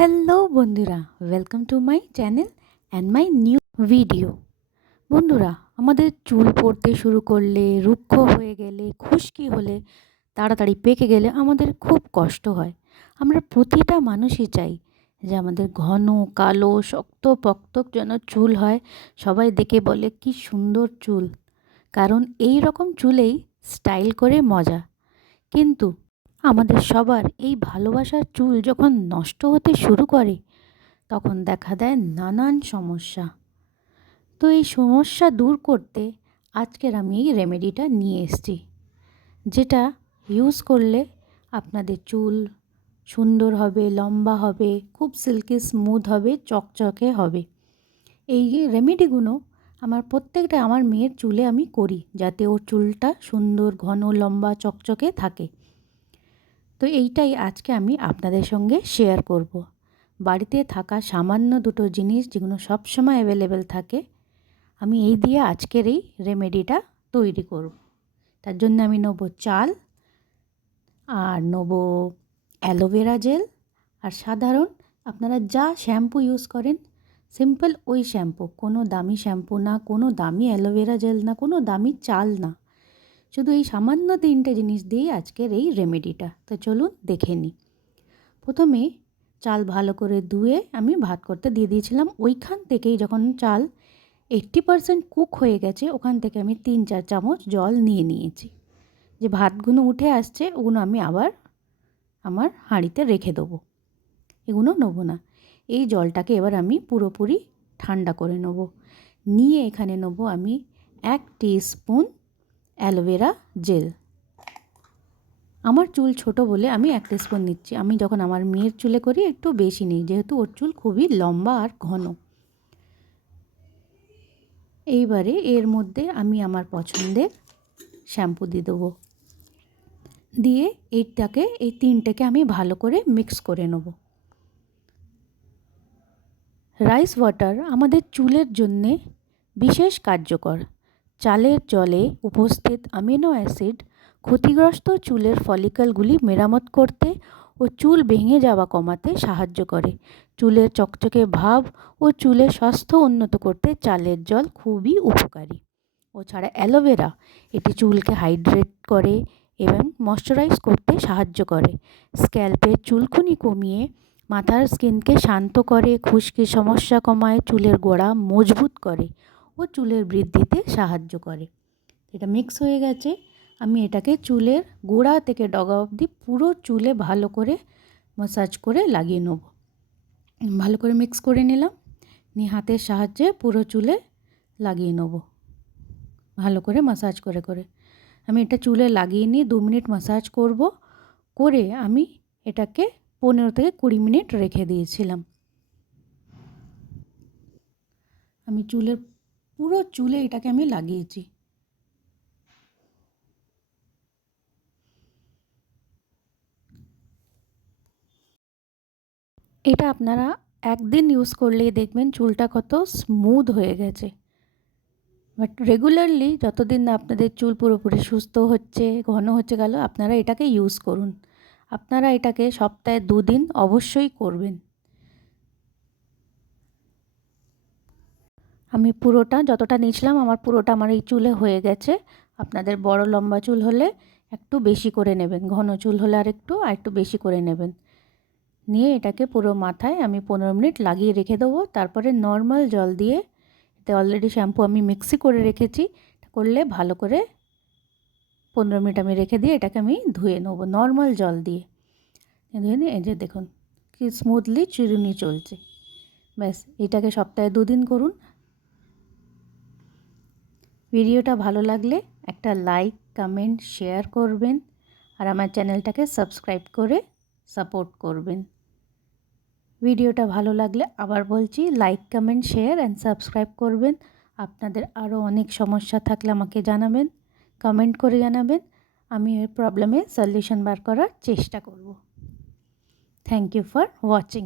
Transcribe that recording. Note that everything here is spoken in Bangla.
হ্যালো বন্ধুরা, welcome to my channel and my new video. বন্ধুরা, আমাদের চুল পড়তে শুরু করলে, রুক্ষ হয়ে গেলে, খুশকি হলে, তাড়াতাড়ি পেকে গেলে আমাদের খুব কষ্ট হয়। আমরা প্রতিটা মানুষই চাই যে আমাদের ঘন কালো শক্ত পক্ত যেন চুল হয়। সবাই দেখে বলে কি সুন্দর চুল, কারণ এই রকম চুলেই স্টাইল করে মজা। কিন্তু আমাদের সবার এই ভালোবাসার চুল যখন নষ্ট হতে শুরু করে তখন দেখা দেয় নানান সমস্যা। তো এই সমস্যা দূর করতে আজকের আমি এই রেমেডিটা নিয়ে এসেছি, যেটা ইউজ করলে আপনাদের চুল সুন্দর হবে, লম্বা হবে, খুব সিল্কি স্মুথ হবে, চকচকে হবে। এই রেমেডিগুলো প্রত্যেকটা আমার মেয়ের চুলে আমি করি, যাতে ওর চুলটা সুন্দর ঘন লম্বা চকচকে থাকে। তো এইটাই আজকে আমি আপনাদের সঙ্গে শেয়ার করব। বাড়িতে থাকা সামান্য দুটো জিনিস যেগুলো সবসময় অ্যাভেলেবেল থাকে, আমি এই দিয়ে আজকের এই রেমেডিটা তৈরি করব। তার জন্য আমি নেব চাল, আর নেব অ্যালোভেরা জেল, আর সাধারণ আপনারা যা শ্যাম্পু ইউজ করেন সিম্পল ওই শ্যাম্পু, কোনো দামি শ্যাম্পু না, কোনো দামি অ্যালোভেরা জেল না, কোনো দামি চাল না, শুধু এই সামান্য তিনটে জিনিস দিয়েই আজকের এই রেমেডিটা। তো চলুন দেখে নিই। প্রথমে চাল ভালো করে ধুয়ে আমি ভাত করতে দিয়ে দিয়েছিলাম। ওইখান থেকেই যখন চাল 80% কুক হয়ে গেছে, ওখান থেকে আমি 3-4 চামচ জল নিয়ে নিয়েছি। যে ভাতগুলো উঠে আসছে ওগুলো আমি আবার আমার হাঁড়িতে রেখে দেবো, এগুলো নেবো না। এই জলটাকে এবার আমি পুরোপুরি ঠান্ডা করে নেব। নিয়ে এখানে নেব আমি 1 টিস্পুন অ্যালোভেরা জেল। আমার চুল ছোট বলে আমি 1 টিস্পুন নিচ্ছি। আমি যখন আমার মেয়ের চুলে করি একটু বেশি নিই, যেহেতু ওর চুল খুবই লম্বা আর ঘন। এইবারে এর মধ্যে আমি আমার পছন্দের শ্যাম্পু দিয়ে দেবো। দিয়ে এই তিনটেকে আমি ভালো করে মিক্স করে নেব। রাইস ওয়াটার আমাদের চুলের জন্যে বিশেষ কার্যকর। চালের জলে উপস্থিত অ্যামিনো অ্যাসিড ক্ষতিগ্রস্ত চুলের ফলিকলগুলি মেরামত করতে ও চুল ভেঙে যাওয়া কমাতে সাহায্য করে। চুলের চকচকে ভাব ও চুলের স্বাস্থ্য উন্নত করতে চালের জল খুবই উপকারী। ও ছাড়া অ্যালোভেরা, এটি চুলকে হাইড্রেট করে এবং ময়শ্চারাইজ করতে সাহায্য করে। স্ক্যাল্পের চুলকুনি কমিয়ে মাথার স্কিনকে শান্ত করে, খুশকির সমস্যা কমায়, চুলের গোড়া মজবুত করে ও চুলের বৃদ্ধিতে সাহায্য করে। এটা মিক্স হয়ে গেছে, আমি এটাকে চুলের গোড়া থেকে ডগা অবধি পুরো চুলে ভালো করে ম্যাসাজ করে লাগিয়ে নেব। ভালো করে মিক্স করে নিলাম, নিয়ে হাতের সাহায্যে পুরো চুলে লাগিয়ে নেব। ভালো করে ম্যাসাজ করে করে আমি এটা চুলে লাগিয়ে নিয়ে 2 মিনিট ম্যাসাজ করব। করে আমি এটাকে 15 থেকে 20 মিনিট রেখে দিয়েছিলাম। আমি পুরো চুলে এটাকে আমি লাগিয়েছি। এটা আপনারা একদিন ইউজ করলেই দেখবেন চুলটা কত স্মুথ হয়ে গেছে। বাট রেগুলারলি যতদিন না আপনাদের চুল পুরোপুরি সুস্থ হচ্ছে, ঘন হচ্ছে গেল, আপনারা এটাকে ইউজ করুন। আপনারা এটাকে সপ্তাহে 2 দিন অবশ্যই করবেন। আমি পুরোটা যতটা নিয়েছিলাম পুরোটা আমার এই চুলে হয়ে গেছে। আপনাদের বড় লম্বা চুল হলে একটু বেশি করে নেবেন, ঘন চুল হলে আর একটু বেশি করে নেবেন। নিয়ে এটাকে পুরো মাথায় আমি 15 মিনিট লাগিয়ে রেখে দেবো। তারপরে নর্মাল জল দিয়ে, এতে অলরেডি শ্যাম্পু আমি মিক্সি করে রেখেছি, করলে ভালো করে 15 মিনিট আমি রেখে দিয়ে এটাকে আমি ধুয়ে নেবো নর্মাল জল দিয়ে। ধুয়ে নিয়ে এই যে দেখুন কি স্মুথলি চিরুনি চলছে। ব্যাস, এটাকে সপ্তাহে 2 দিন করুন। ভিডিওটা ভালো লাগলে একটা লাইক, কমেন্ট, শেয়ার করবেন, আর আমার চ্যানেলটাকে সাবস্ক্রাইব করে সাপোর্ট করবেন। ভিডিওটা ভালো লাগলে আবার বলছি, like, comment, share and subscribe করবেন। আপনাদের আরও অনেক সমস্যা থাকলে আমাকে জানাবেন, কমেন্ট করে জানাবেন। আমি এর প্রবলেমে সলিউশন বার করার চেষ্টা করব। Thank you for watching.